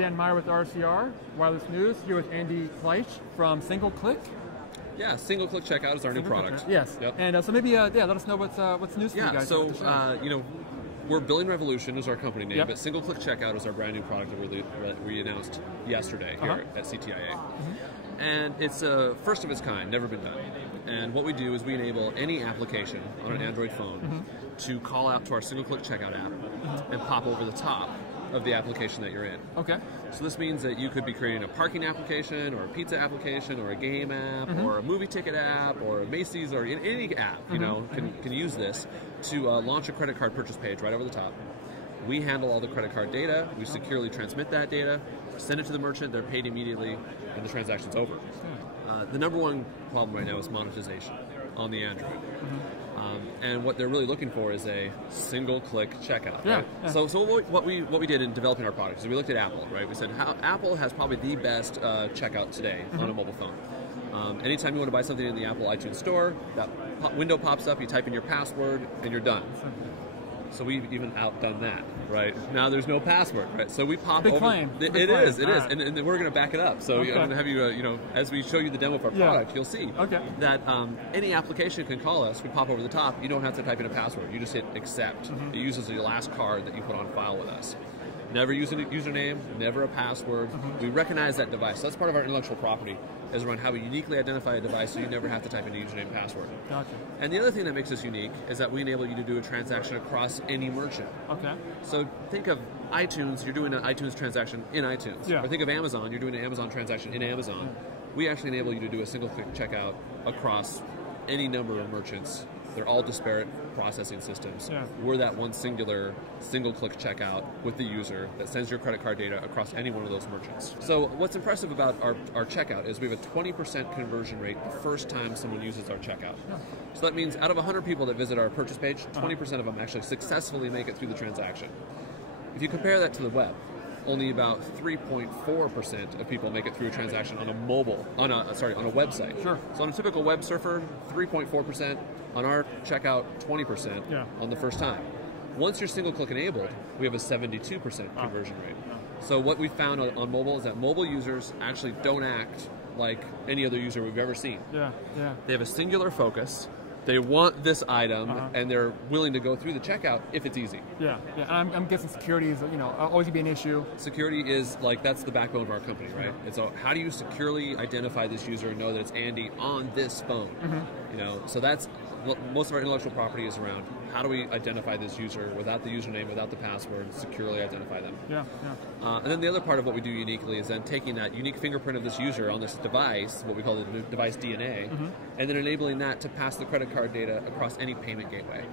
Dan Meyer with RCR, Wireless News, here with Andy Flesch from Single Click. Yeah, Single Click Checkout is our new product. Yes. Yep. And so maybe, let us know what's news for you guys. So, we're Billing Revolution is our company name, Yep. but Single Click Checkout is our brand new product that we announced yesterday here at CTIA. And it's first of its kind, never been done. And what we do is we enable any application on an Android phone to call out to our Single Click Checkout app and pop over the top of the application that you're in. Okay. So this means that you could be creating a parking application or a pizza application or a game app or a movie ticket app or a Macy's or any app, can use this to launch a credit card purchase page right over the top. We handle all the credit card data, we securely transmit that data, send it to the merchant, they're paid immediately, and the transaction's over. The number one problem right now is monetization on the Android. And what they're really looking for is a single-click checkout. Yeah, right? yeah. So what we did in developing our product is we looked at Apple, right? We said Apple has probably the best checkout today on a mobile phone. Anytime you want to buy something in the Apple iTunes Store, that window pops up, you type in your password, and you're done. So we've even outdone that, right? Now there's no password, right? So we pop Big over. claim. It Big is, claim. and we're going to back it up. So Okay. I'm going to have you, as we show you the demo of our product, you'll see that any application can call us. We pop over the top. You don't have to type in a password. You just hit accept. It uses the last card that you put on file with us. Never use a username, never a password. We recognize that device. That's part of our intellectual property, is around how we uniquely identify a device so you never have to type in a username and password. Gotcha. And the other thing that makes us unique is that we enable you to do a transaction across any merchant. Okay. So think of iTunes, you're doing an iTunes transaction in iTunes. Yeah. Or think of Amazon, you're doing an Amazon transaction in Amazon. We actually enable you to do a single-click checkout across any number of merchants. They're all disparate processing systems. Yeah. We're that one singular, single-click checkout with the user that sends your credit card data across any one of those merchants. So what's impressive about our checkout is we have a 20% conversion rate the first time someone uses our checkout. Yeah. So that means out of 100 people that visit our purchase page, 20% of them actually successfully make it through the transaction. If you compare that to the web, only about 3.4% of people make it through a transaction on a website. Sure. So on a typical web surfer, 3.4%. On our checkout, 20% on the first time. Once you're single click enabled, we have a 72% conversion rate. So what we found on mobile is that mobile users actually don't act like any other user we've ever seen. Yeah, yeah. They have a singular focus. They want this item, and they're willing to go through the checkout if it's easy. Yeah, yeah. And I'm guessing security is, always gonna be an issue. Security is that's the backbone of our company, right? And so how do you securely identify this user and know that it's Andy on this phone? So that's what most of our intellectual property is around. How do we identify this user without the username, without the password, and securely identify them? Yeah, yeah. And then the other part of what we do uniquely is then taking that unique fingerprint of this user on this device, what we call the device DNA, and then enabling that to pass the credit card data across any payment gateway.